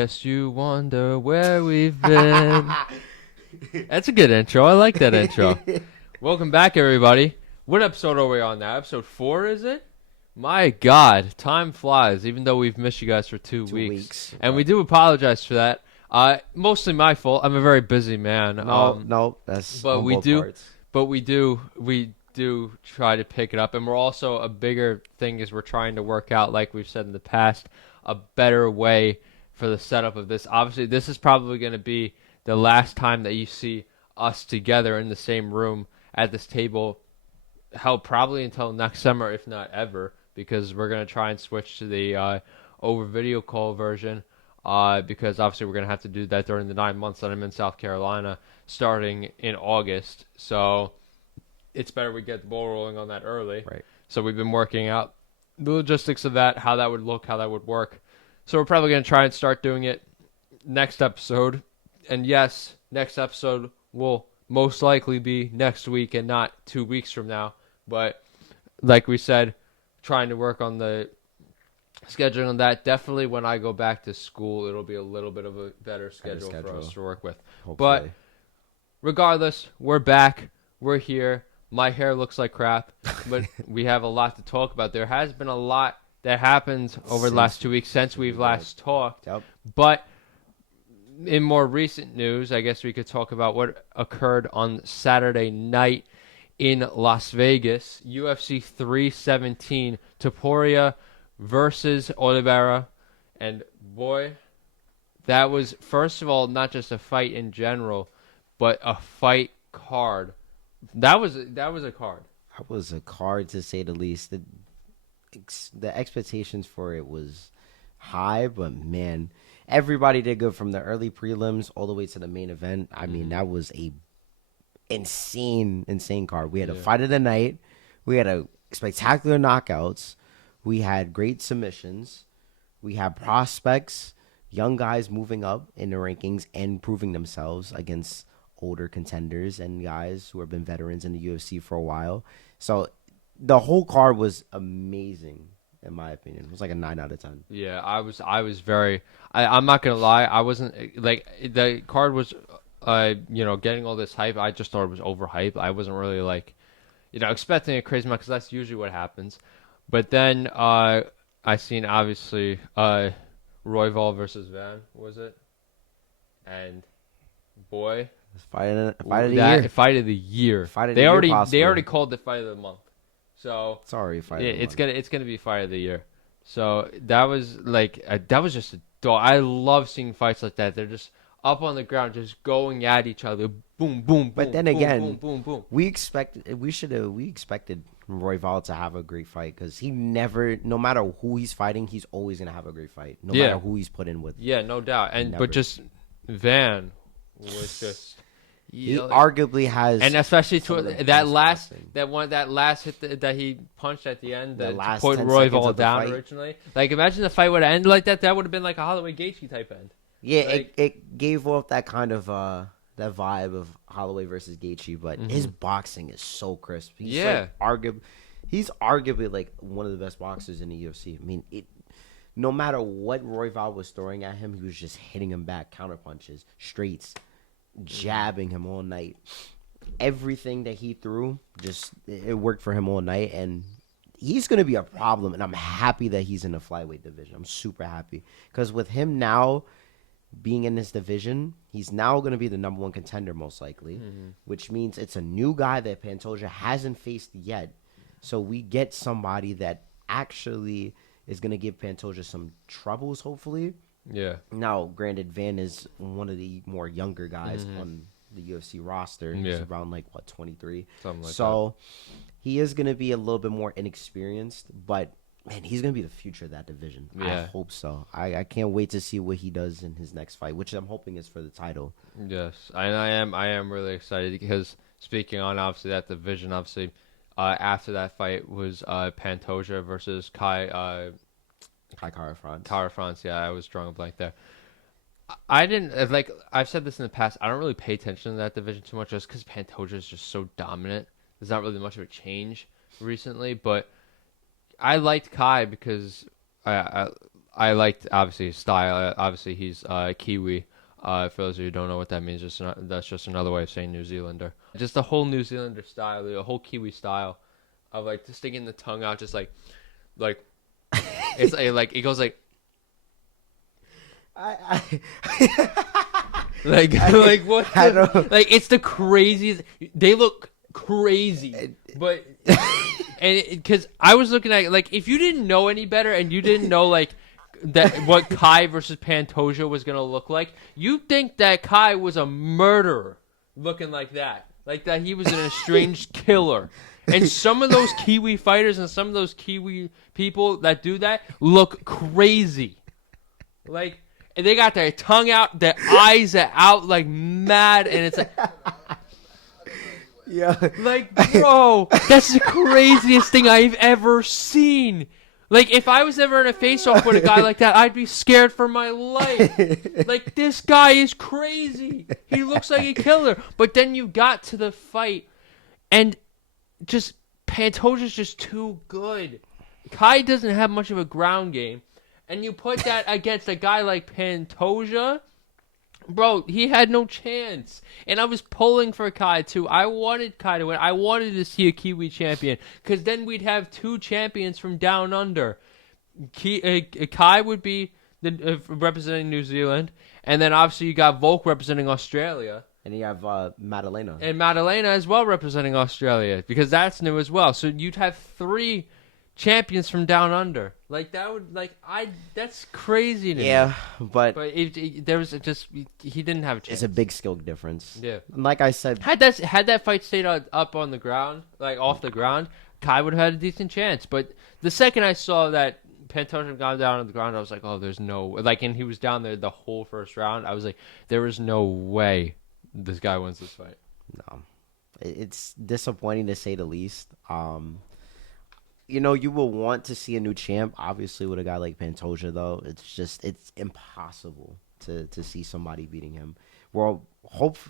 Guess you wonder where we've been. That's a good intro. I like that intro. Welcome back, everybody. What episode are we on now? Episode 4, is it? My God, time flies, even though we've missed you guys for 2 weeks. And we do apologize for that. Mostly my fault. I'm a very busy man. No, that's but on we both do, parts. but we do try to pick it up, and we're also a bigger thing is we're trying to work out, like we've said in the past, a better way for the setup of this. Obviously, this is probably going to be the last time that you see us together in the same room at this table. Hell, probably until next summer, if not ever, because we're going to try and switch to the over video call version. Because obviously we're going to have to do that during the 9 months that I'm in South Carolina, starting in August. So it's better we get the ball rolling on that early. Right. So we've been working out the logistics of that, how that would look, how that would work. So we're probably going to try and start doing it next episode. And yes, next episode will most likely be next week and not 2 weeks from now. But like we said, trying to work on the scheduling on that. Definitely when I go back to school, it'll be a little bit of a better schedule for us to work with. Hopefully. But regardless, we're back. We're here. My hair looks like crap, but we have a lot to talk about. There has been a lot that happened over the last 2 weeks since we've last talked. Yep. But in more recent news, I guess we could talk about what occurred on Saturday night in Las Vegas. UFC 317, Poirier versus Oliveira. And boy, that was, first of all, not just a fight in general, but a fight card. That was a card. That was a card, to say the least. The expectations for it was high, but man, everybody did good from the early prelims all the way to the main event. I mean, that was a insane card. We had a fight of the night. We had a spectacular knockouts. We had great submissions. We had prospects, young guys moving up in the rankings and proving themselves against older contenders and guys who have been veterans in the UFC for a while. So the whole card was amazing, in my opinion. It was like a 9 out of 10. Yeah, I was very. I'm not gonna lie. I wasn't like the card was, getting all this hype. I just thought it was overhyped. I wasn't really like, expecting a crazy amount because that's usually what happens. But then I seen obviously Royval versus Van, was it? And boy. Fight of the year. Fight of the year. They already called it fight of the month. So sorry, fight. It's gonna be fight of the year. So that was just a dope. I love seeing fights like that. They're just up on the ground, just going at each other. Boom, boom, but boom. then boom, again, boom, boom, boom. we expected Royval to have a great fight because he never, no matter who he's fighting, he's always gonna have a great fight, no matter who he's put in with. Yeah, no doubt. But just Van was just. He arguably has, and especially to that last hit that he punched at the end that put Royval down originally. Like, imagine the fight would have ended like that. That would have been like a Holloway Gaethje type end. Yeah, it gave off that kind of that vibe of Holloway versus Gaethje, but his boxing is so crisp. He's arguably like one of the best boxers in the UFC. I mean, no matter what Royval was throwing at him, he was just hitting him back, counter punches, straights, jabbing him all night. Everything that he threw, it worked for him all night, and he's going to be a problem, and I'm happy that he's in the flyweight division. I'm super happy because with him now being in this division, he's now going to be the number 1 contender most likely, which means it's a new guy that Pantoja hasn't faced yet. So we get somebody that actually is going to give Pantoja some troubles, hopefully. Yeah. Now, granted, Van is one of the more younger guys on the UFC roster. He's around 23. Something like that. So he is going to be a little bit more inexperienced, but man, he's going to be the future of that division. Yeah. I hope so. I can't wait to see what he does in his next fight, which I'm hoping is for the title. Yes, and I am really excited because speaking on obviously that division, obviously after that fight was Pantoja versus Kai Kara-France. Kara-France, yeah, I was drawing a blank there. I didn't I've said this in the past. I don't really pay attention to that division too much just because Pantoja is just so dominant. There's not really much of a change recently, but I liked Kai because I liked obviously his style. Obviously he's Kiwi. For those of you who don't know what that means, that's just another way of saying New Zealander. Just the whole New Zealander style, the whole Kiwi style of like just sticking the tongue out, just like it's like it goes like like what like it's the craziest. They look crazy, but and because I was looking at like if you didn't know any better and you didn't know like that what Kai versus Pantoja was gonna look like, you'd think that Kai was a murderer looking like that he was an estranged killer. And some of those Kiwi fighters and some of those Kiwi people that do that look crazy. Like, and they got their tongue out, their eyes are out like mad, and it's like, yeah, like, bro, that's the craziest thing I've ever seen. Like, if I was ever in a face-off with a guy like that, I'd be scared for my life. Like, this guy is crazy. He looks like a killer. But then you got to the fight, and just Pantoja's just too good. Kai doesn't have much of a ground game. And you put that against a guy like Pantoja, bro, he had no chance. And I was pulling for Kai, too. I wanted Kai to win. I wanted to see a Kiwi champion. Because then we'd have two champions from down under. Kai would be representing New Zealand. And then obviously you got Volk representing Australia. And you have Madalena. And Madalena as well representing Australia. Because that's new as well. So you'd have three champions from down under. Like that would that's crazy to me. Yeah, but there was just he didn't have a chance. It's a big skill difference. Yeah. Like I said, had that fight stayed up on the ground, like off the ground, Kai would have had a decent chance. But the second I saw that Pantoja got down on the ground, I was like, oh, there's no like, and he was down there the whole first round. I was like, there is no way this guy wins this fight. No, it's disappointing to say the least. You will want to see a new champ, obviously, with a guy like Pantoja, though. It's impossible to see somebody beating him. We're all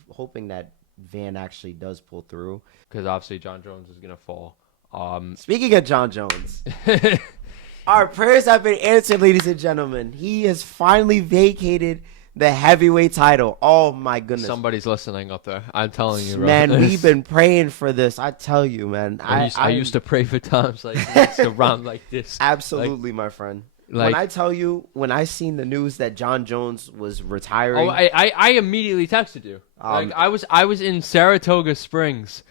hoping that Van actually does pull through. Because obviously Jon Jones is going to fall. Speaking of Jon Jones, our prayers have been answered, ladies and gentlemen. He has finally vacated the heavyweight title. Oh, my goodness. Somebody's listening up there. I'm telling you, bro. Man, we've been praying for this. I tell you, man. I used to pray for times like this, around like this. Absolutely, my friend. When I tell you, when I seen the news that Jon Jones was retiring. Oh, I immediately texted you. I was in Saratoga Springs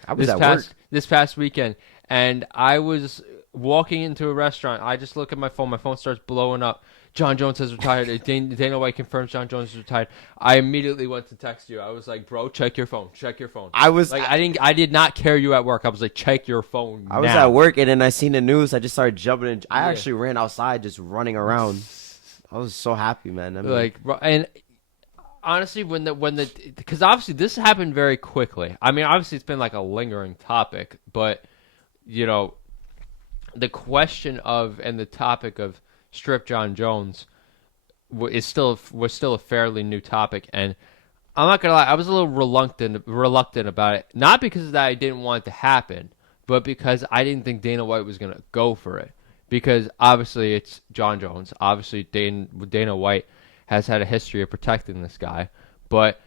this past weekend, and I was walking into a restaurant. I just look at my phone. My phone starts blowing up. Jon Jones has retired. Dana White confirms Jon Jones is retired. I immediately went to text you. I was like, bro, check your phone. Check your phone. I did not care you at work. I was like, check your phone now. I was at work, and then I seen the news. I just started jumping in. I actually ran outside just running around. I was so happy, man. And honestly, because obviously this happened very quickly. I mean, obviously it's been like a lingering topic, but, the question of and the topic of strip Jon Jones was still a fairly new topic, and I'm not gonna lie, I was a little reluctant about it. Not because that I didn't want it to happen, but because I didn't think Dana White was gonna go for it. Because obviously it's Jon Jones. Obviously Dana White has had a history of protecting this guy, but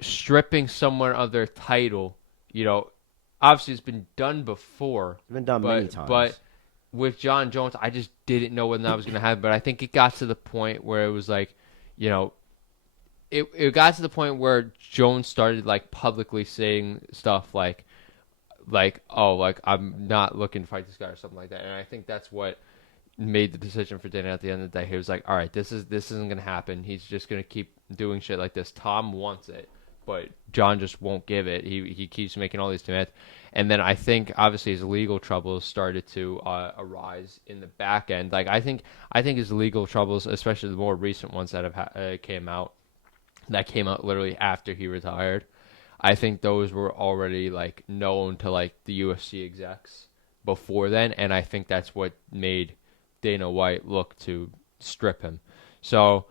stripping someone of their title, obviously it's been done before. It's been done many times, but with Jon Jones, I just didn't know when that was going to happen. But I think it got to the point where it was like, it got to the point where Jones started like publicly saying stuff like, oh, like I'm not looking to fight this guy or something like that. And I think that's what made the decision for Dana at the end of the day. He was like, all right, this isn't going to happen. He's just going to keep doing shit like this. Tom wants it, but Jon just won't give it. He keeps making all these demands. And then I think obviously his legal troubles started to arise in the back end. Like I think his legal troubles, especially the more recent ones that have came out literally after he retired. I think those were already like known to like the UFC execs before then, and I think that's what made Dana White look to strip him. So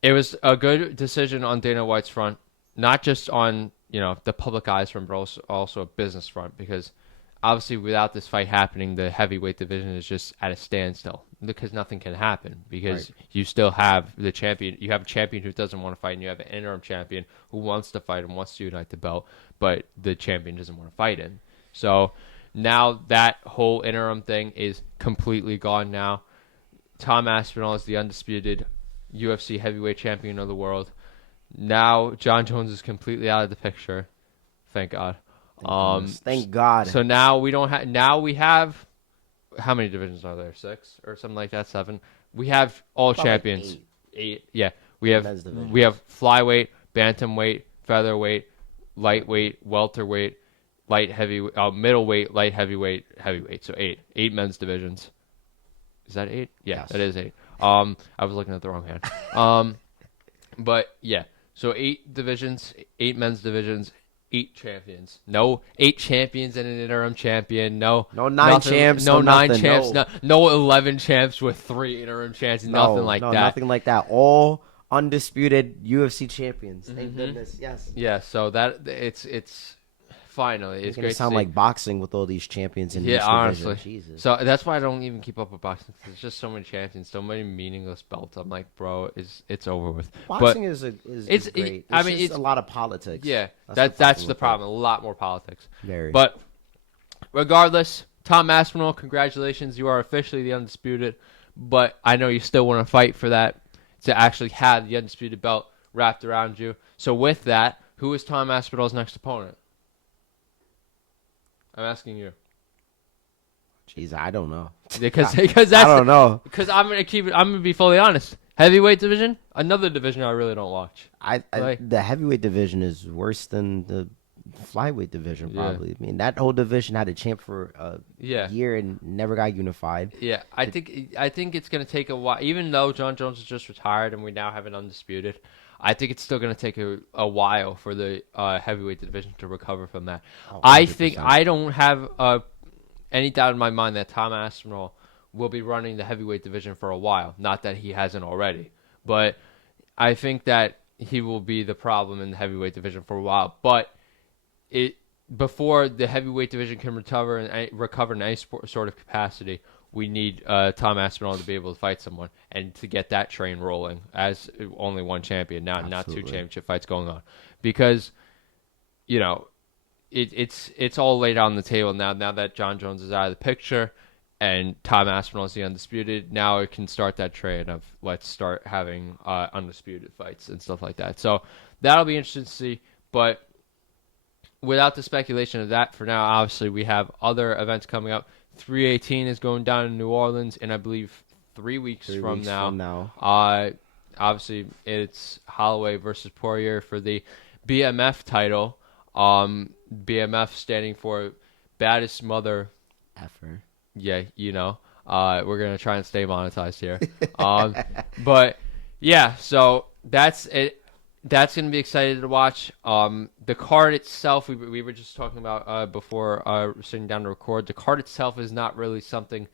it was a good decision on Dana White's front, not just on the public eyes front, but also a business front, because obviously without this fight happening, the heavyweight division is just at a standstill. because nothing can happen because Right. you still have the champion. You have a champion who doesn't want to fight, and you have an interim champion who wants to fight and wants to unite the belt, but the champion doesn't want to fight him. So now that whole interim thing is completely gone now. Tom Aspinall is the undisputed UFC heavyweight champion of the world. Now Jon Jones is completely out of the picture. Thank God. Thank God. So now we don't have. Now we have. How many divisions are there? 6 or something like that? 7. We have all About champions. like 8. Yeah. We have Men's divisions. flyweight, bantamweight, featherweight, lightweight, welterweight, light heavyweight, middleweight, light heavyweight, heavyweight. So 8. 8 men's divisions. Is that 8? Yeah, Yes. that is 8. I was looking at the wrong hand. But yeah. So 8 divisions, 8 men's divisions, 8 champions. No 8 champions and an interim champion. No 9 nothing, champs. No 9 nothing, champs. No. No 11 champs with 3 interim champs. Nothing like that. Nothing like that. All undisputed UFC champions. Thank Mm-hmm. goodness. Yes. Yeah. So that it's finally it's It's great gonna to sound see. like boxing with all these champions in each honestly. division. Jesus. So that's why I don't even keep up with boxing. 'Cause there's just so many champions, so many meaningless belts. I'm like, bro, it's over with. Boxing but is it's- great. I mean, just it's a lot of politics. yeah, That's that's what the boxing problem. A lot more politics. Very. But regardless, Tom Aspinall, congratulations. You are officially the undisputed. But I know you still want to fight for that, to actually have the undisputed belt wrapped around you. So with that, who is Tom Aspinall's next opponent? I'm asking you. Jeez, I don't know. Because that's I don't know. Because I'm gonna be fully honest. Heavyweight division, another division I really don't watch. The heavyweight division is worse than the flyweight division, Yeah. probably. I mean, that whole division had a champ for a Yeah. year and never got unified. Yeah, I think it's gonna take a while. Even though Jon Jones is just retired and we now have an undisputed, I think it's still gonna take a while for the heavyweight division to recover from that. Oh, I think 100%. I don't have any doubt in my mind that Tom Aspinall will be running the heavyweight division for a while. Not that he hasn't already, but I think that he will be the problem in the heavyweight division for a while. But before the heavyweight division can recover in any sort of capacity, we need Tom Aspinall to be able to fight someone and to get that train rolling as only one champion now, not 2 Absolutely. championship fights going on, because it's all laid out on the table now. Now that Jon Jones is out of the picture and Tom Aspinall is the undisputed, now it can start that train of let's start having undisputed fights and stuff like that. So that'll be interesting to see, but without the speculation of that, for now, obviously, we have other events coming up. 318 is going down in New Orleans, and I believe 3 weeks from now. Obviously, it's Holloway versus Poirier for the BMF title. BMF standing for baddest mother. Effer. Yeah, we're going to try and stay monetized here. But, yeah, so that's it. That's going to be exciting to watch. The card itself, we were just talking about before sitting down to record. The card itself is not really something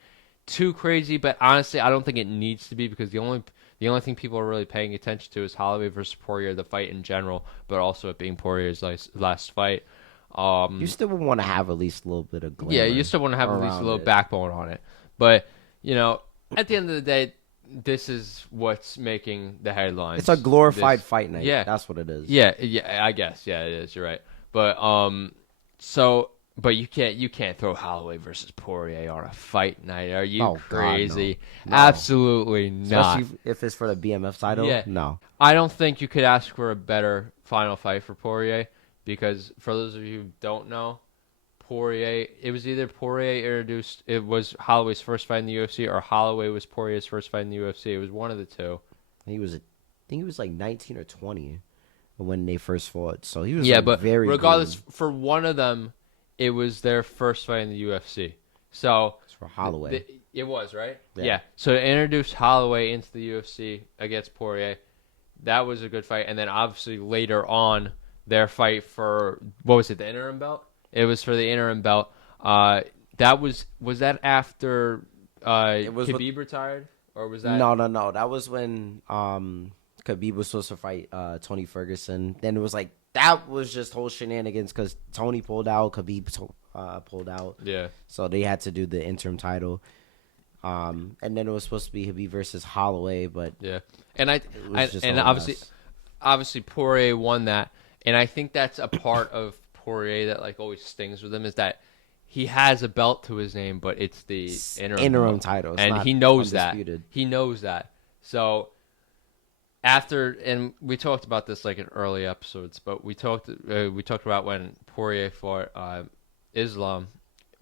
too crazy, but honestly, I don't think it needs to be, because the only thing people are really paying attention to is Holloway versus Poirier, the fight in general, but also it being Poirier's last fight. You still would want to have at least a little bit of glamour. Yeah, you still want to have at least a little it. backbone on it. But, at the end of the day, this is what's making the headlines. It's a glorified fight night. Yeah. That's what it is. Yeah, I guess. Yeah, it is. You're right. But but you can't throw Holloway versus Poirier on a fight night. Are you Oh, God, crazy? no. Absolutely not. Especially if it's for the BMF title. Yeah. No. I don't think you could ask for a better final fight for Poirier, because for those of you who don't know, it was either Poirier introduced, it was Holloway's first fight in the UFC, or Holloway was Poirier's first fight in the UFC. It was one of the two. I think he was like 19 or 20 when they first fought. So he was But very regardless, green. for one of them, it was their first fight in the UFC. So It's for Holloway. it was, right? Yeah. So to introduce Holloway into the UFC against Poirier, that was a good fight. And then obviously later on, their fight for, what was it, the interim belt? It was for the interim belt. That was that after Khabib retired, or was that? No. That was when Khabib was supposed to fight Tony Ferguson. Then it was like, that was just whole shenanigans because Tony pulled out, Khabib pulled out. Yeah. So they had to do the interim title. And then it was supposed to be Khabib versus Holloway, but Yeah, and it was just a whole obviously, mess. Poirier won that, and I think that's a part of Poirier that like always stings with him is that he has a belt to his name, but it's the interim Interim belt, title. It's and not he knows that. undisputed. He knows that. So after, and we talked about this like in early episodes, but we talked about when Poirier fought Islam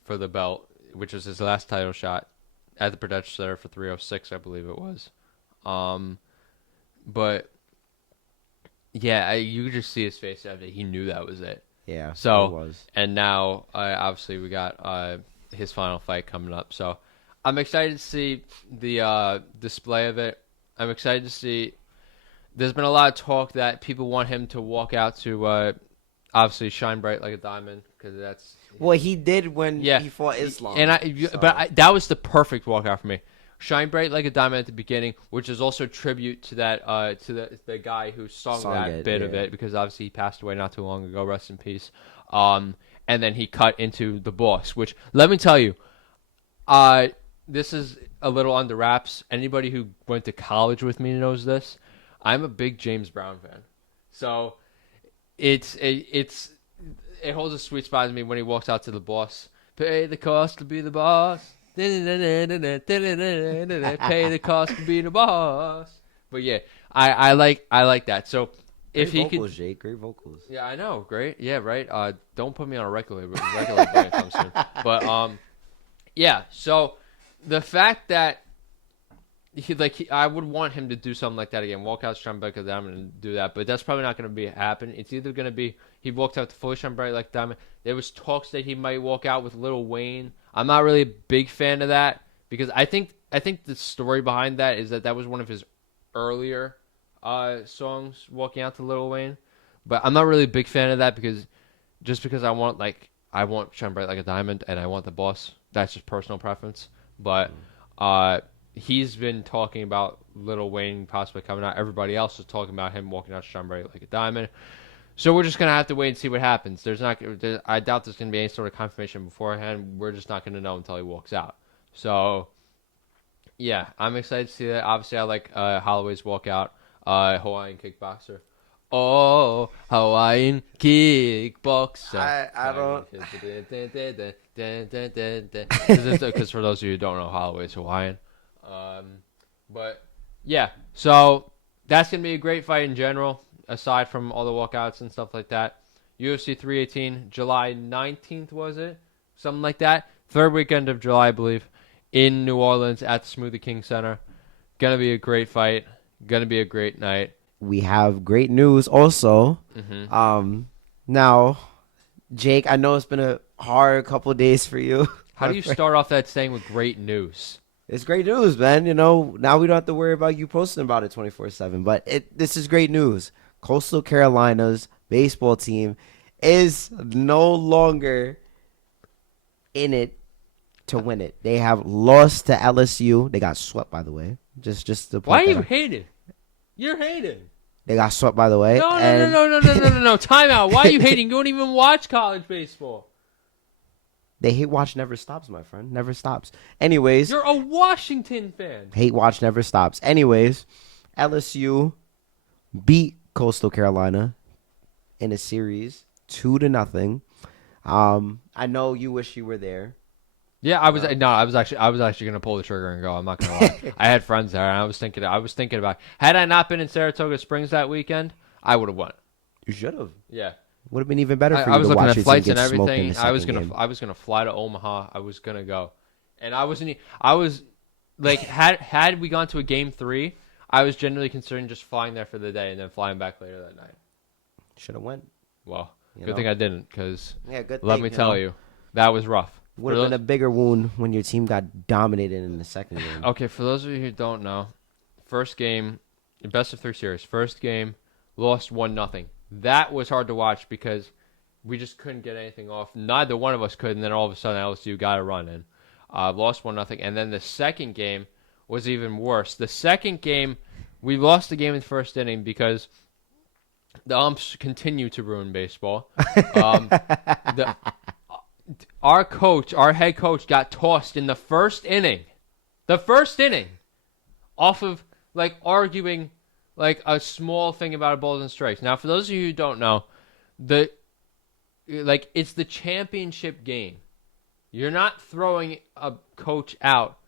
for the belt, which was his last title shot at the Prudential Center for 306, I believe it was. But yeah, you could just see his face after he knew that was it. Yeah, So it was. and now obviously we got his final fight coming up. So I'm excited to see the display of it. I'm excited to see. There's been a lot of talk that people want him to walk out to obviously shine bright like a diamond because that's Well, he did when yeah. he fought Islam. And so. that was the perfect walkout for me. Shine bright like a diamond at the beginning, which is also tribute to that to the guy who sung that it, bit of yeah. it because obviously he passed away not too long ago. Rest in peace. And then he cut into the boss, which let me tell you, this is a little under wraps. Anybody who went to college with me knows this. I'm a big James Brown fan, so it holds a sweet spot in me when he walks out to the boss. Pay the cost to be the boss. Pay the cost to be the boss. But yeah, I like that. So if Great he vocals, could, Jake. Great vocals. yeah, I know, great, yeah, right. Don't put me on a regular anytime soon. But yeah. So the fact that I would want him to do something like that again. Walk out strong because I'm going to do that, but that's probably not going to happen. It's either going to be he walked out to fully shine bright like diamond. There was talks that he might walk out with Lil Wayne. I'm not really a big fan of that because I think the story behind that is that was one of his earlier songs, walking out to Lil Wayne. But I'm not really a big fan of that because I want shine bright like a diamond and I want the boss. That's just personal preference, but he's been talking about Lil Wayne possibly coming out. Everybody else is talking about him walking out shine bright like a diamond. So we're just gonna have to wait and see what happens. I doubt there's gonna be any sort of confirmation beforehand. We're just not gonna know until he walks out. So yeah, I'm excited to see that. Obviously, I like Holloway's walkout, Hawaiian kickboxer. Oh, Hawaiian kickboxer. I don't. Because for those of you who don't know, Holloway's Hawaiian. But yeah, so that's gonna be a great fight in general. Aside from all the walkouts and stuff like that, UFC 318, July 19th was it? Something like that. Third weekend of July, I believe, in New Orleans at the Smoothie King Center. Gonna be a great fight. Gonna be a great night. We have great news also. Mm-hmm. Now, Jake, I know it's been a hard couple of days for you. How do you start off that saying with great news? It's great news, man. You know, now we don't have to worry about you posting about it 24/7. But this is great news. Coastal Carolina's baseball team is no longer in it to win it. They have lost to LSU. They got swept, by the way. Just to point Why are that you out. hating? You're hating. They got swept, by the way. No. Time out. Why are you hating? You don't even watch college baseball. They hate watch never stops, my friend. Never stops. Anyways, You're a Washington fan. hate watch never stops. Anyways, LSU beat Coastal Carolina in a series 2-0. I know you wish you were there. Yeah, I was actually gonna pull the trigger and go. I'm not gonna lie. I had friends there, and I was thinking about had I not been in Saratoga Springs that weekend, I would have won. You should have. Yeah, Would have been even better for I you was to looking watch at your team flights get and smoked in everything. the I was second game. gonna fly to Omaha. I was gonna go, and I was like had we gone to a game 3, I was generally considering just flying there for the day and then flying back later that night. Should have went. Well, You good know? thing I didn't, because Yeah, good. let me tell you, that was rough. Would have been a bigger wound when your team got dominated in the second game. Okay, for those of you who don't know, first game, best of 3 series. First game, lost 1-0. That was hard to watch because we just couldn't get anything off. Neither one of us could, and then all of a sudden LSU got a run in. Lost 1-0, and then the second game was even worse. The second game, we lost the game in the first inning because the umps continue to ruin baseball. Our head coach got tossed in the first inning. The first inning, off of like arguing like a small thing about a balls and strikes. Now, for those of you who don't know, the like it's the championship game. You're not throwing a coach out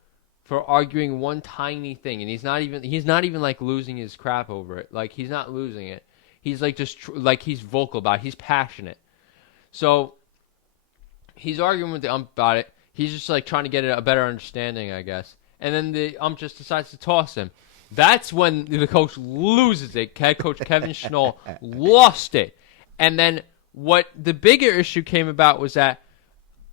for arguing one tiny thing, and he's not even like losing his crap over it. Like he's not losing it. He's like just like he's vocal about it. He's passionate. So he's arguing with the ump about it. He's just like trying to get a better understanding, I guess. And then the ump just decides to toss him. That's when the coach loses it. Head coach Kevin Schnall lost it. And then what the bigger issue came about was that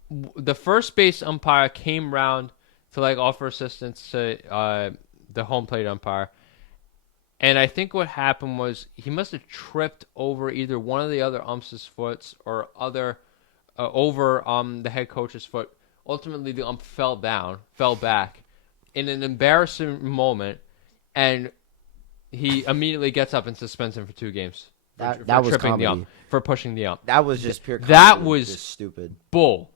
the first base umpire came round to like offer assistance to the home plate umpire. And I think what happened was he must have tripped over either one of the other umps' foots or over the head coach's foot. Ultimately, the ump fell back in an embarrassing moment, and he immediately gets up and suspends him for 2 games. That was tripping comedy. the ump, for pushing the ump. That was just pure comedy. That was just stupid. Bull.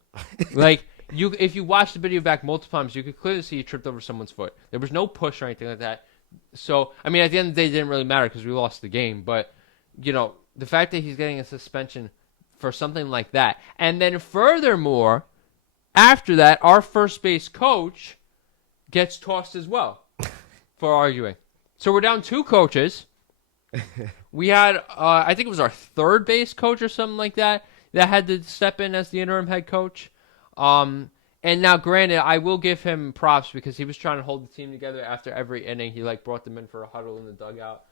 Like if you watch the video back multiple times, you could clearly see he tripped over someone's foot. There was no push or anything like that. So I mean, at the end of the day, it didn't really matter because we lost the game. But the fact that he's getting a suspension for something like that, and then furthermore, after that, our first base coach gets tossed as well for arguing. So we're down 2 coaches. We had, I think it was our third base coach or something like that had to step in as the interim head coach. And now, granted, I will give him props because he was trying to hold the team together after every inning. He like brought them in for a huddle in the dugout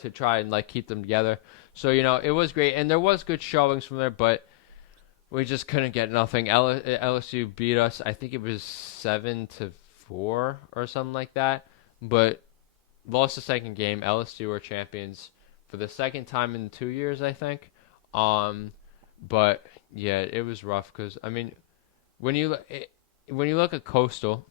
to try and like keep them together. So it was great, and there was good showings from there, but we just couldn't get nothing. LSU beat us. I think it was 7-4 or something like that, but lost the second game. LSU are champions for the second time in 2 years, I think. But yeah, it was rough because I mean, when you look at Coastal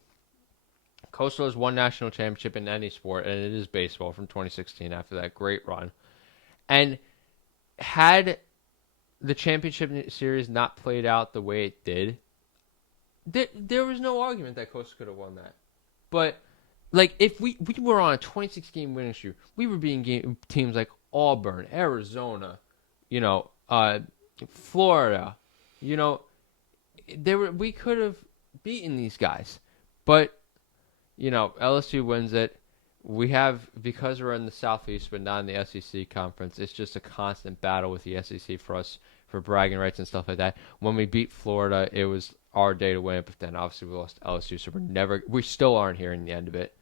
has won national championship in any sport, and it is baseball from 2016 after that great run. And had the championship series not played out the way it did, there was no argument that Coastal could have won that. But like if we were on a 26-game winning streak, we were beating teams like Auburn, Arizona, Florida, we could have beaten these guys, but LSU wins it. We have, because we're in the Southeast but not in the SEC conference, it's just a constant battle with the SEC for us for bragging rights and stuff like that. When we beat Florida, it was our day to win it, but then obviously we lost to LSU, so we still aren't hearing the end of it.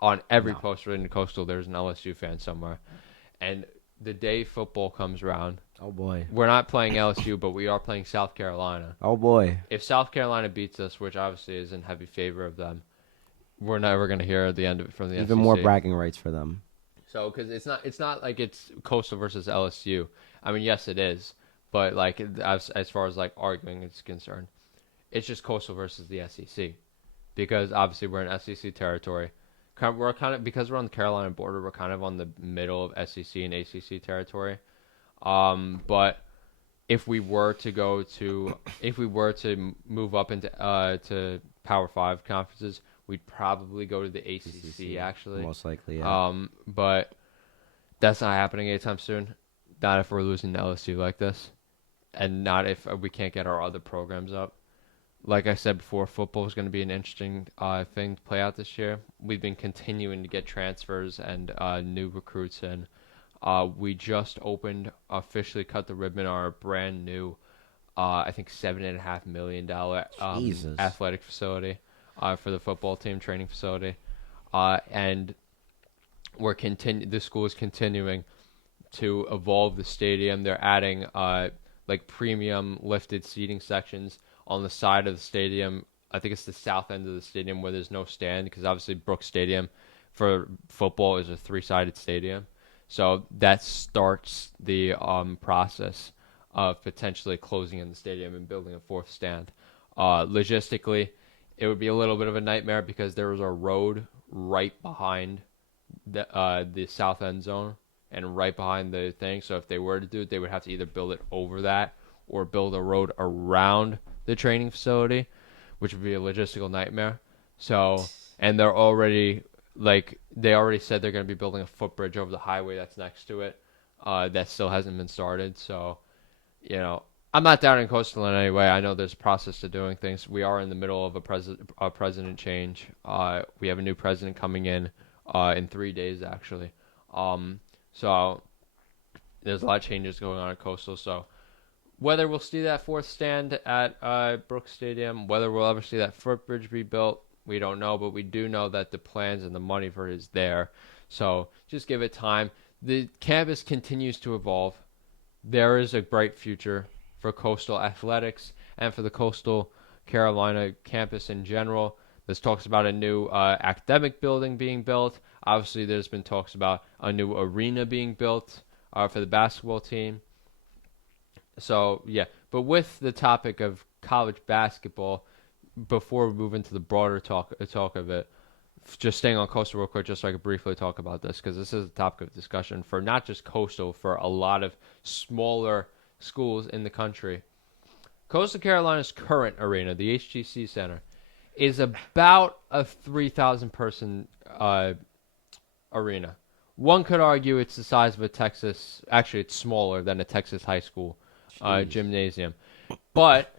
On every poster in the Coastal, there's an LSU fan somewhere, and the day football comes around. Oh boy. We're not playing LSU, but we are playing South Carolina. Oh boy. If South Carolina beats us, which obviously is in heavy favor of them, we're never going to hear the end of it from the SEC. Even more bragging rights for them. So, because it's not like it's Coastal versus LSU. I mean, yes, it is, but like as far as like arguing is concerned, it's just Coastal versus the SEC, because obviously we're in SEC territory. We're kind of, because we're on the Carolina border, we're kind of on the middle of SEC and ACC territory. But if we were to move up into to Power 5 conferences, we'd probably go to the ACC actually. Most likely, yeah. But that's not happening anytime soon. Not if we're losing to LSU like this, and not if we can't get our other programs up. Like I said before, football is going to be an interesting thing to play out this year. We've been continuing to get transfers and new recruits in. We just officially cut the ribbon on our brand new, I think $7.5 million athletic facility for the football team, training facility, and the school is continuing to evolve the stadium. They're adding like premium lifted seating sections on the side of the stadium. I think it's the south end of the stadium where there's no stand, because obviously Brooks Stadium for football is a 3-sided stadium. So that starts the process of potentially closing in the stadium and building a 4th stand. Logistically, it would be a little bit of a nightmare because there was a road right behind the south end zone and right behind the thing. So if they were to do it, they would have to either build it over that or build a road around the training facility, which would be a logistical nightmare. So and they're already they already said they're going to be building a footbridge over the highway that's next to it. That still hasn't been started. So, I'm not down in Coastal in any way. I know there's a process to doing things. We are in the middle of a president change. We have a new president coming in 3 days, actually. So there's a lot of changes going on at Coastal. So whether we'll see that fourth stand at Brooks Stadium, whether we'll ever see that footbridge be built, we don't know. But we do know that the plans and the money for it is there. So just give it time. The campus continues to evolve. There is a bright future for Coastal athletics and for the Coastal Carolina campus in general. There's talks about a new academic building being built. Obviously, there's been talks about a new arena being built for the basketball team. So, yeah. But with the topic of college basketball, before we move into the broader talk of it, just staying on Coastal real quick, just so I could briefly talk about this, because this is a topic of discussion for not just Coastal, for a lot of smaller schools in the country. Coastal Carolina's current arena, the HGC Center, is about a 3,000 person arena. One could argue it's the size of a Texas. Actually, it's smaller than a Texas high school gymnasium. But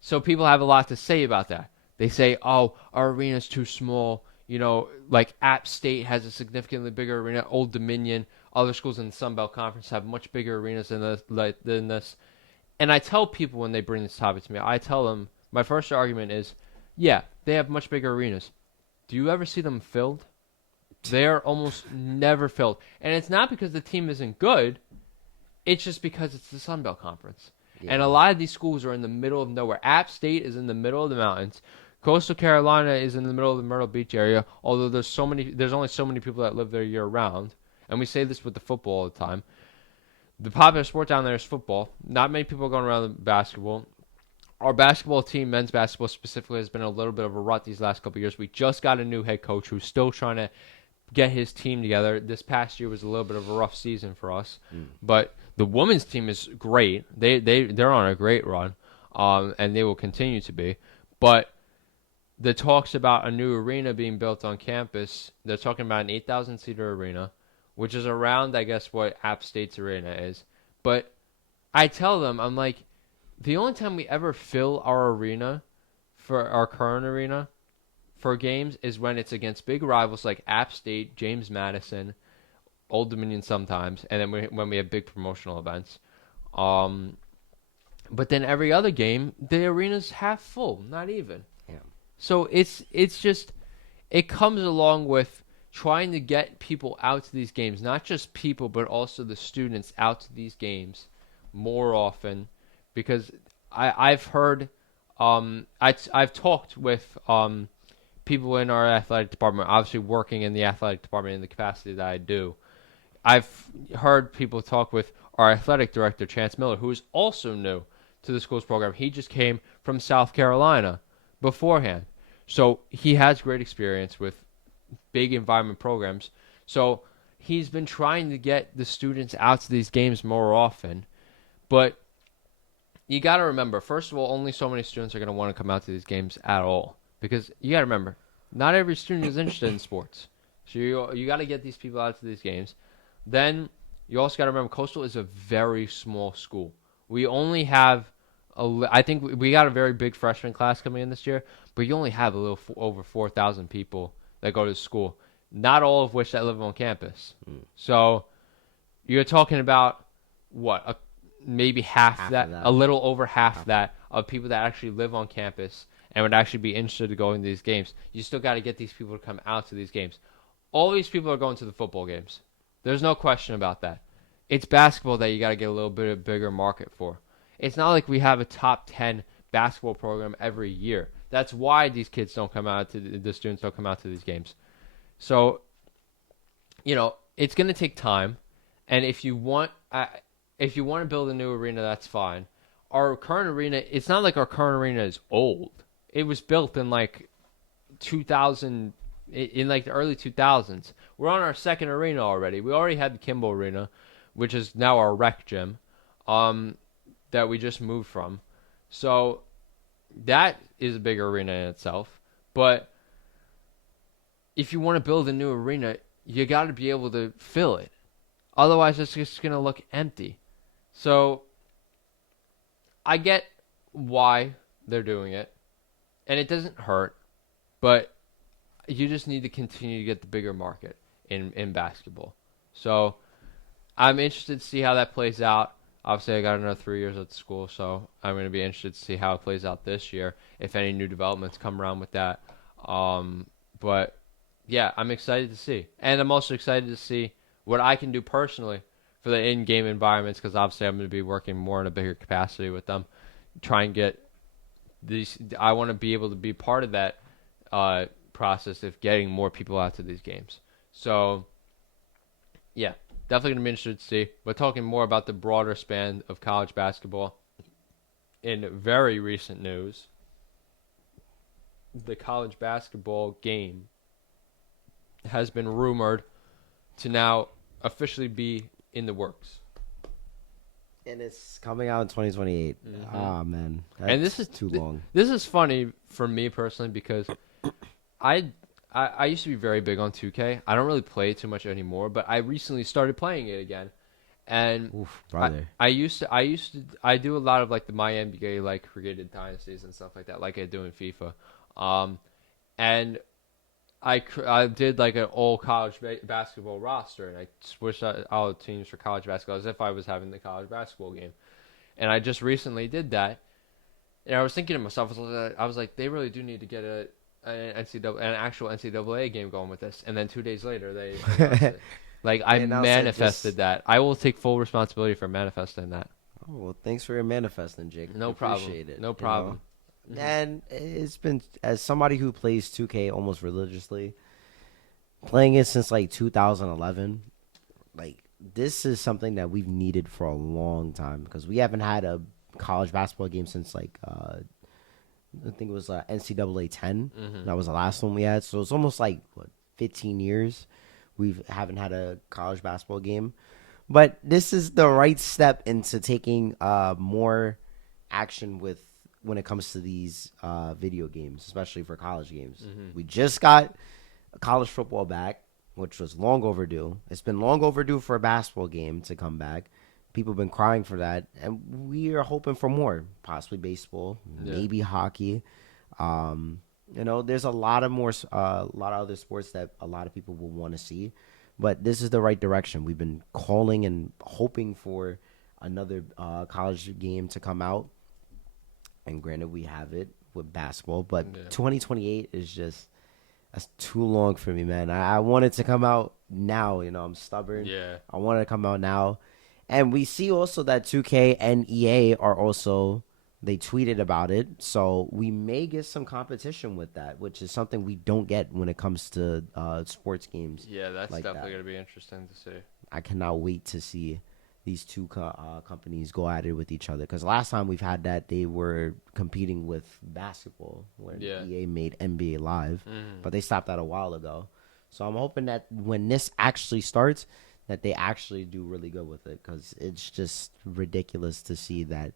so people have a lot to say about that. They say, "Oh, our arena's too small." Like App State has a significantly bigger arena. Old Dominion, other schools in the Sun Belt Conference have much bigger arenas than this. And I tell people when they bring this topic to me, I tell them my first argument is, yeah, they have much bigger arenas. Do you ever see them filled? They're almost never filled. And it's not because the team isn't good. It's just because it's the Sun Belt Conference. Yeah. And a lot of these schools are in the middle of nowhere. App State is in the middle of the mountains. Coastal Carolina is in the middle of the Myrtle Beach area, although there's only so many people that live there year round. And we say this with the football all the time. The popular sport down there is football. Not many people are going around the basketball. Our basketball team, men's basketball specifically, has been a little bit of a rut these last couple of years. We just got a new head coach who's still trying to get his team together. This past year was a little bit of a rough season for us. But the women's team is great. They're on a great run, and they will continue to be. But the talks about a new arena being built on campus, they're talking about an 8,000-seater arena, which is around, I guess, what App State's arena is. But I tell them, I'm like, the only time we ever fill our arena, for our current arena, for games is when it's against big rivals like App State, James Madison, Old Dominion sometimes, and then when we have big promotional events. But then every other game, the arena's half full, not even. So it's just, it comes along with trying to get people out to these games, not just people, but also the students out to these games more often, because I've heard, I've talked with people in our athletic department, obviously working in the athletic department in the capacity that I do. I've heard people talk with our athletic director, Chance Miller, who is also new to the school's program. He just came from South Carolina beforehand. So he has great experience with big environment programs. So he's been trying to get the students out to these games more often. But you got to remember, first of all, only so many students are going to want to come out to these games at all. Because you got to remember, not every student is interested in sports. So you got to get these people out to these games. Then you also got to remember, Coastal is a very small school. We only have, I think we got a very big freshman class coming in this year, but you only have a little over 4,000 people that go to school, not all of which that live on campus. So you're talking about, what, maybe half that, a little over half that of people that actually live on campus and would actually be interested in going to these games. You still got to get these people to come out to these games. All these people are going to the football games. There's no question about that. It's basketball that you got to get a little bit of bigger market for. It's not like we have a top 10 basketball program every year. That's why these kids don't come out to the students don't come out to these games. So, it's going to take time, and if you want to build a new arena, that's fine. Our current arena, it's not like our current arena is old. It was built in like 2000, in like the early 2000s. We're on our second arena already. We already had the Kimball Arena, which is now our rec gym, that we just moved from. So that is a bigger arena in itself. But if you want to build a new arena, you got to be able to fill it. Otherwise, it's just going to look empty. So I get why they're doing it, and it doesn't hurt, but you just need to continue to get the bigger market in basketball. So I'm interested to see how that plays out. Obviously, I got another 3 years at the school, so I'm going to be interested to see how it plays out this year, if any new developments come around with that. But, yeah, I'm excited to see. And I'm also excited to see what I can do personally for the in-game environments, because obviously I'm going to be working more in a bigger capacity with them. Try and get these. I want to be able to be part of that process of getting more people out to these games. So, yeah, definitely going to be interested to see. But talking more about the broader span of college basketball, in very recent news, the college basketball game has been rumored to now officially be in the works. And it's coming out in 2028. Mm-hmm. Oh, man. That's And this is too long. This is funny for me personally because I used to be very big on 2K. I don't really play it too much anymore, but I recently started playing it again. And Oof, brother. I do a lot of like the My NBA like created dynasties and stuff like that, like I do in FIFA. And I did like an all college basketball roster, and I switched out all the teams for college basketball as if I was having the college basketball game. And I just recently did that, and I was thinking to myself, I was like, they really do need to get an actual NCAA game going with this. And then 2 days later, they announced it. Like I manifested that. I will take full responsibility for manifesting that. Oh, well, thanks for your manifesting, Jake. No problem. Appreciate it. No problem. Mm-hmm. And it's been, as somebody who plays 2K almost religiously, playing it since like 2011, like this is something that we've needed for a long time because we haven't had a college basketball game since like I think it was NCAA 10. Mm-hmm. That was the last one we had. So it's almost like 15 years we haven't had a college basketball game. But this is the right step into taking more action when it comes to these video games, especially for college games. Mm-hmm. We just got college football back, which was long overdue. It's been long overdue for a basketball game to come back. People have been crying for that, and we are hoping for more, possibly baseball, maybe hockey. There's a lot of other sports that a lot of people will want to see, but this is the right direction. We've been calling and hoping for another college game to come out, and granted, we have it with basketball, but 2028 is just that's too long for me, man. I want it to come out now. I'm stubborn. Yeah, I want it to come out now. And we see also that 2K and EA are also, they tweeted about it. So we may get some competition with that, which is something we don't get when it comes to sports games. Yeah, that's like definitely that. going to be interesting to see. I cannot wait to see these two companies go at it with each other. Because last time we've had that, they were competing with basketball when EA made NBA Live. Mm-hmm. But they stopped that a while ago. So I'm hoping that when this actually starts, that they actually do really good with it, because it's just ridiculous to see that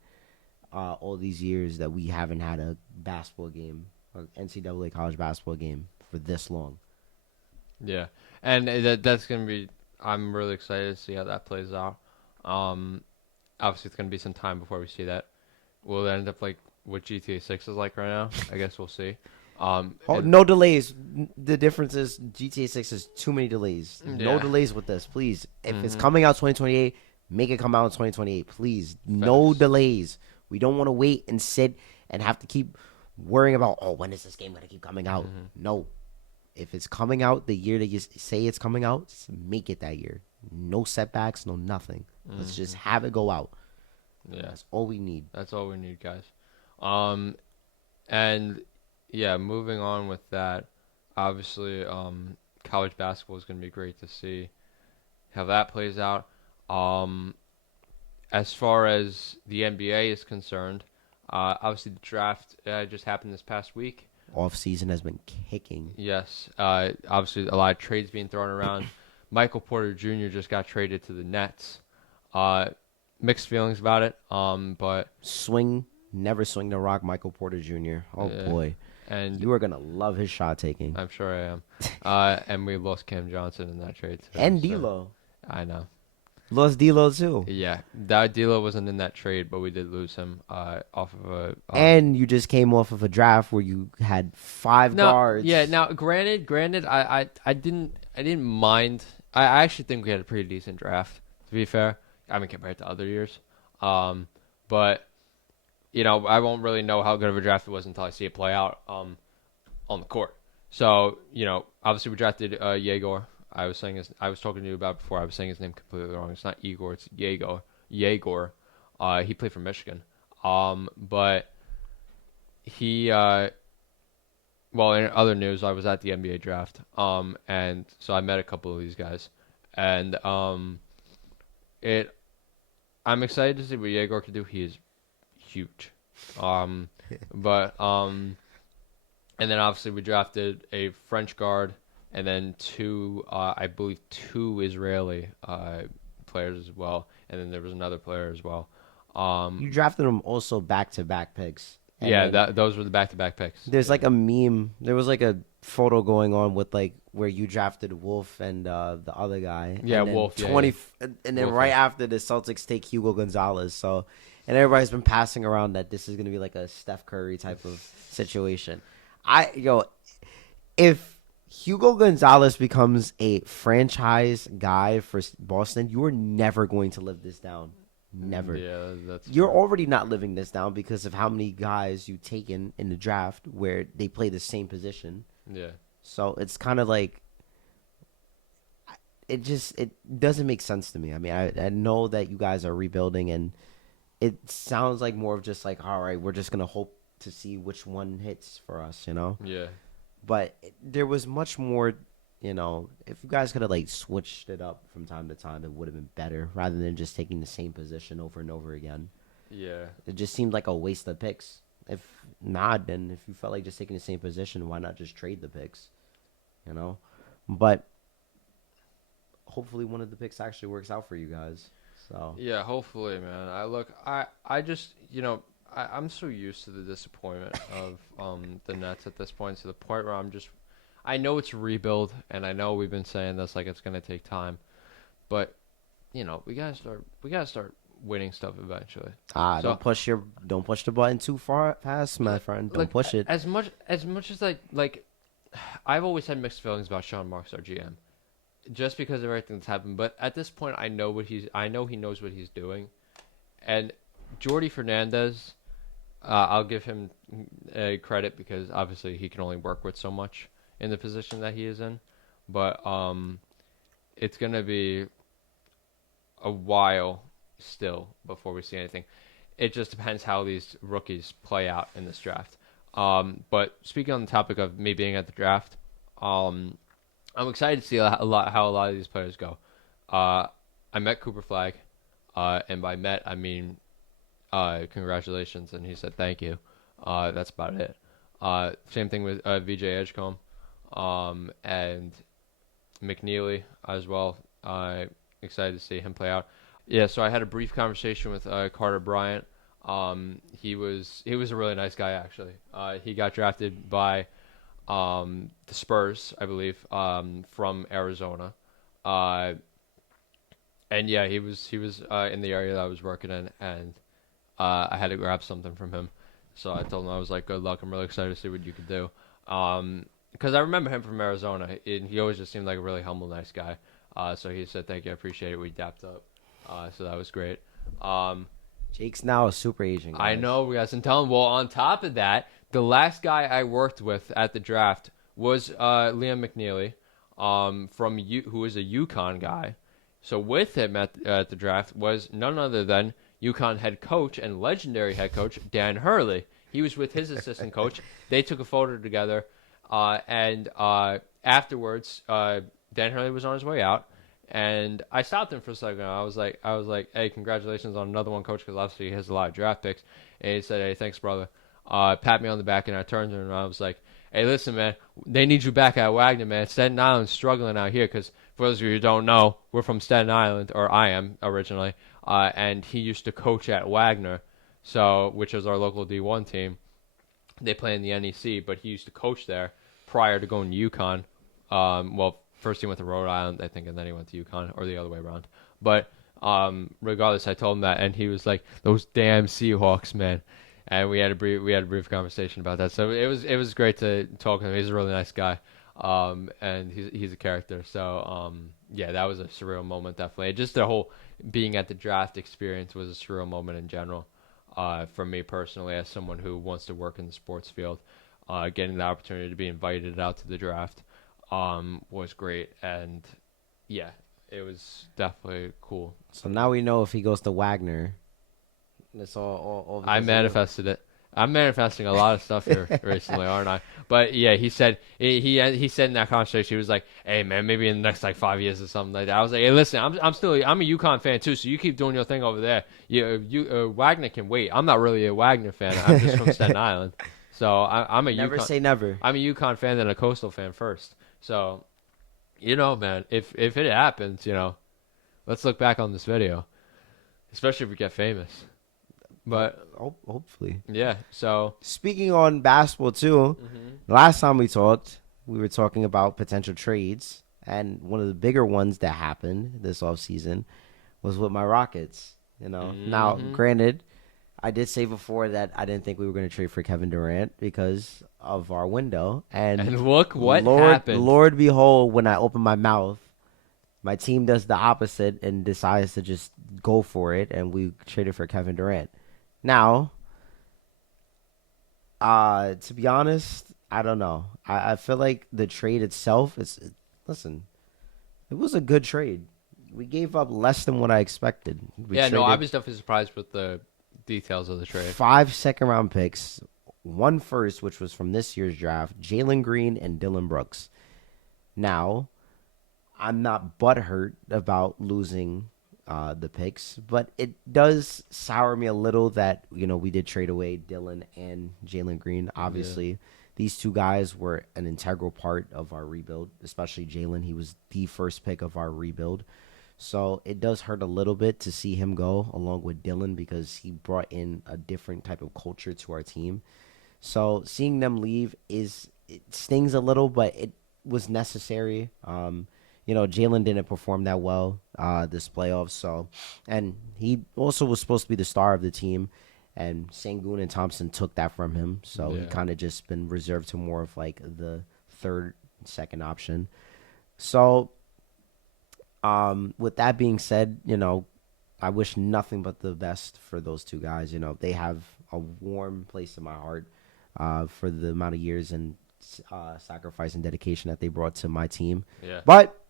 all these years that we haven't had a basketball game, or NCAA college basketball game, for this long. Yeah, and that's going to be, I'm really excited to see how that plays out. Obviously, it's going to be some time before we see that. Will it end up like what GTA 6 is like right now? I guess we'll see. No delays. The difference is GTA 6 is too many delays. No delays with this, please. If it's coming out 2028, make it come out in 2028, please. No delays. We don't want to wait and sit and have to keep worrying about, when is this game going to keep coming out? No. If it's coming out the year that you say it's coming out, just make it that year. No setbacks, no nothing. Let's just have it go out. Yeah. That's all we need. That's all we need, guys. And yeah, moving on with that, obviously, college basketball is going to be great to see how that plays out. As far as the NBA is concerned, obviously the draft just happened this past week. Off season has been kicking. Yes. Obviously, a lot of trades being thrown around. Michael Porter Jr. just got traded to the Nets. Mixed feelings about it. But Never swing the rock, Michael Porter Jr. Oh, boy. And You are gonna love his shot taking. I'm sure I am. And we lost Cam Johnson in that trade too. And So D'Lo. I know. Lost D'Lo too. Yeah, that D'Lo wasn't in that trade, but we did lose him off of a. And you just came off of a draft where you had 5 No, guards. yeah. Now, granted, I didn't mind. I actually think we had a pretty decent draft. To be fair, I mean compared to other years. But I won't really know how good of a draft it was until I see it play out on the court. So obviously we drafted Yegor. I was talking to you about before. I was saying his name completely wrong. It's not Igor. It's Yegor. Yegor. He played for Michigan. But he. Well, in other news, I was at the NBA draft. And so I met a couple of these guys, and it. I'm excited to see what Yegor can do. He is huge. But and then obviously we drafted a French guard and then I believe two Israeli players as well, and then there was another player as well. You drafted them also back-to-back picks. And Yeah, those were the back-to-back picks. there's like a meme. There was like a photo going on with like where you drafted Wolf and the other guy. Yeah, and then Wolf, yeah, 20, yeah. And then Wolf, right yeah. after the Celtics take Hugo Gonzalez. So, and everybody's been passing around that this is gonna be like a Steph Curry type of situation. If Hugo Gonzalez becomes a franchise guy for Boston, you are never going to live this down. Never. Yeah, that's You're true. already not living this down because of how many guys you've taken in the draft where they play the same position. Yeah. So it's kind of like it doesn't make sense to me. I mean, I know that you guys are rebuilding, and it sounds like more of just like, all right, we're just gonna hope to see which one hits for us, Yeah. But there was much more. If you guys could have like switched it up from time to time, it would have been better rather than just taking the same position over and over again. Yeah. It just seemed like a waste of picks. If not, then if you felt like just taking the same position, why not just trade the picks? But hopefully one of the picks actually works out for you guys. So Yeah, hopefully, man. I just, I'm so used to the disappointment of the Nets at this point, to the point where I know it's a rebuild, and I know we've been saying this like it's gonna take time, but we gotta start winning stuff eventually. So, don't push the button too far fast, my friend. Don't push it. As much as like I've always had mixed feelings about Sean Marks, our GM, just because of everything that's happened. But at this point, I know he knows what he's doing, and Jordy Fernandez, I'll give him credit because obviously he can only work with so much in the position that he is in, but it's gonna be a while still before we see anything. It just depends how these rookies play out in this draft. But speaking on the topic of me being at the draft, I'm excited to see how a lot of these players go. I met Cooper Flag, and by met I mean congratulations, and he said thank you. That's about it. Same thing with VJ Edgecombe, and McNeely as well. Excited to see him play out. Yeah, so I had a brief conversation with Carter Bryant. He was a really nice guy actually. He got drafted by the Spurs, I believe, from Arizona. And yeah, he was in the area that I was working in, and I had to grab something from him. So I told him, I was like, good luck. I'm really excited to see what you can do. Because I remember him from Arizona, and he always just seemed like a really humble, nice guy. So he said, thank you, I appreciate it. We dapped up. So that was great. Jake's now a super agent. I know, we got some talent. Well, on top of that, the last guy I worked with at the draft was Liam McNeely, who was a UConn guy. So with him at the draft was none other than UConn head coach and legendary head coach Dan Hurley. He was with his assistant coach. They took a photo together, and afterwards, Dan Hurley was on his way out, and I stopped him for a second. I was like, hey, congratulations on another one, coach, because obviously he has a lot of draft picks. And he said, hey, thanks, brother. Pat me on the back, and I turned to him, and I was like, hey, listen, man, they need you back at Wagner, man. Staten Island's struggling out here, because for those of you who don't know, we're from Staten Island, or I am originally, and he used to coach at Wagner, which is our local D1 team. They play in the NEC, but he used to coach there prior to going to UConn. Well, first he went to Rhode Island, I think, and then he went to UConn, or the other way around. But regardless, I told him that, and he was like, "Those damn Seahawks, man." And we had a brief conversation about that. So it was great to talk to him. He's a really nice guy, and he's a character. So yeah, that was a surreal moment, definitely. Just the whole being at the draft experience was a surreal moment in general. For me personally, as someone who wants to work in the sports field, getting the opportunity to be invited out to the draft was great, and yeah, it was definitely cool. So now we know if he goes to Wagner, it's all I because of you. manifested it. I'm manifesting a lot of stuff here recently, aren't I? But yeah, he said he said in that conversation, he was like, "Hey man, maybe in the next like 5 years or something like that." I was like, "Hey, listen, I'm a UConn fan too, so you keep doing your thing over there. Wagner can wait. I'm not really a Wagner fan. I'm just from Staten Island, so I'm a Never UConn. say never. I'm a UConn fan and a Coastal fan first. So, man, if it happens, let's look back on this video, especially if we get famous. But Hopefully. yeah, so Speaking on basketball too, last time we talked, we were talking about potential trades, and one of the bigger ones that happened this offseason was with my Rockets. Now granted, I did say before that I didn't think we were going to trade for Kevin Durant because of our window, and look what happened. Lord behold, when I open my mouth, my team does the opposite and decides to just go for it, and we traded for Kevin Durant. Now, to be honest, I don't know. I feel like the trade itself listen, it was a good trade. We gave up less than what I expected. We Yeah, no, I traded was definitely surprised with the details of the trade. 5 second-round picks, 1 first, which was from this year's draft, Jalen Green and Dylan Brooks. Now, I'm not butthurt about losing the picks, but it does sour me a little that we did trade away Dylan and Jalen Green. Obviously, these two guys were an integral part of our rebuild, especially Jalen. He was the first pick of our rebuild, so it does hurt a little bit to see him go along with Dylan because he brought in a different type of culture to our team. So seeing them leave it stings a little, but it was necessary. Jalen didn't perform that well this playoffs, and he also was supposed to be the star of the team, and Sengun and Thompson took that from him, so he kind of just been reserved to more of like the third, second option. So, with that being said, I wish nothing but the best for those two guys. They have a warm place in my heart for the amount of years and sacrifice and dedication that they brought to my team. Yeah. But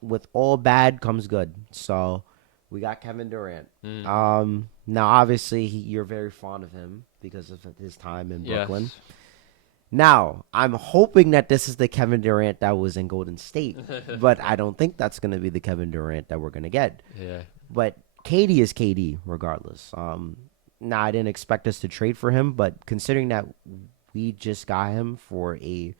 with all bad comes good. So we got Kevin Durant. Now, obviously, you're very fond of him because of his time in Brooklyn. Yes. Now, I'm hoping that this is the Kevin Durant that was in Golden State, but I don't think that's going to be the Kevin Durant that we're going to get. Yeah. But KD is KD regardless. Now, I didn't expect us to trade for him, but considering that we just got him for a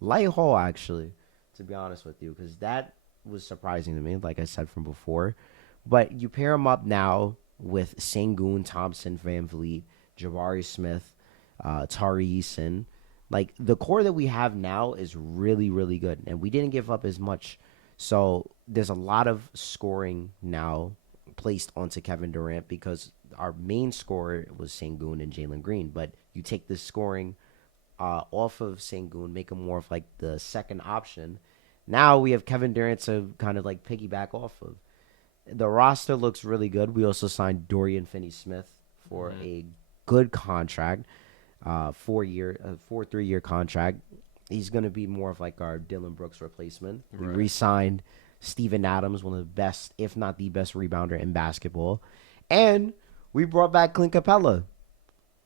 light haul, actually, to be honest with you, because that was surprising to me, like I said from before. But you pair him up now with Sengun, Thompson, Van Vliet, Jabari Smith, Tari Eason. Like, the core that we have now is really, really good, and we didn't give up as much. So there's a lot of scoring now placed onto Kevin Durant because our main scorer was Sengun and Jalen Green. But you take this scoring off of Sengun, make him more of like the second option. Now we have Kevin Durant to kind of like piggyback off of. The roster looks really good. We also signed Dorian Finney-Smith for a good contract, 3-year contract. He's going to be more of like our Dylan Brooks replacement. We re-signed Steven Adams, one of the best, if not the best rebounder in basketball. And we brought back Clint Capella,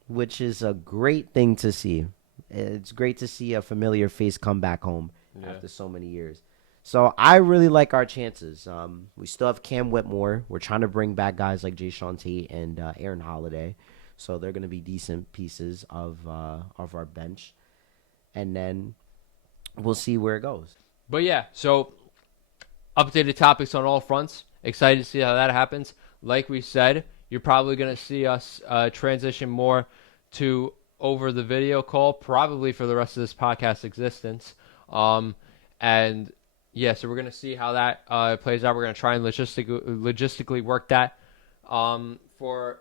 which is a great thing to see. It's great to see a familiar face come back home after so many years. So I really like our chances. We still have Cam Whitmore. We're trying to bring back guys like Jayshawn Tate and Aaron Holiday. So they're going to be decent pieces of our bench. And then we'll see where it goes. But yeah, so updated topics on all fronts. Excited to see how that happens. Like we said, you're probably going to see us transition more to over the video call, probably for the rest of this podcast existence. And yeah, so we're gonna see how that plays out. We're gonna try and logistically work that for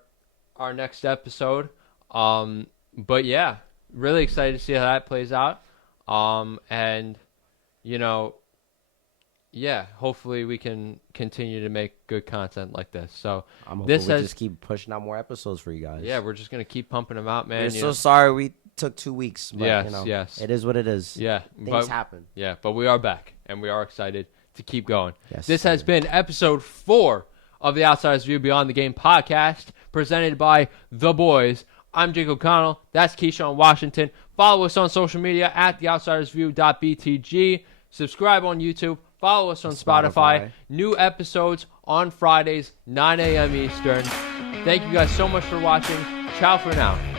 our next episode. But yeah, really excited to see how that plays out. And yeah, hopefully we can continue to make good content like this. So I'm hoping we just keep pushing out more episodes for you guys. Yeah, we're just gonna keep pumping them out, man. We're so sorry we took 2 weeks. But, yes. It is what it is. Yeah, things happen. Yeah, but we are back, and we are excited to keep going. Yes, this has been episode 4 of the Outsider's View Beyond the Game podcast, presented by The Boys. I'm Jake O'Connell. That's Keyshawn Washington. Follow us on social media at theoutsidersview.btg. Subscribe on YouTube. Follow us on Spotify. New episodes on Fridays, 9 a.m. Eastern. Thank you guys so much for watching. Ciao for now.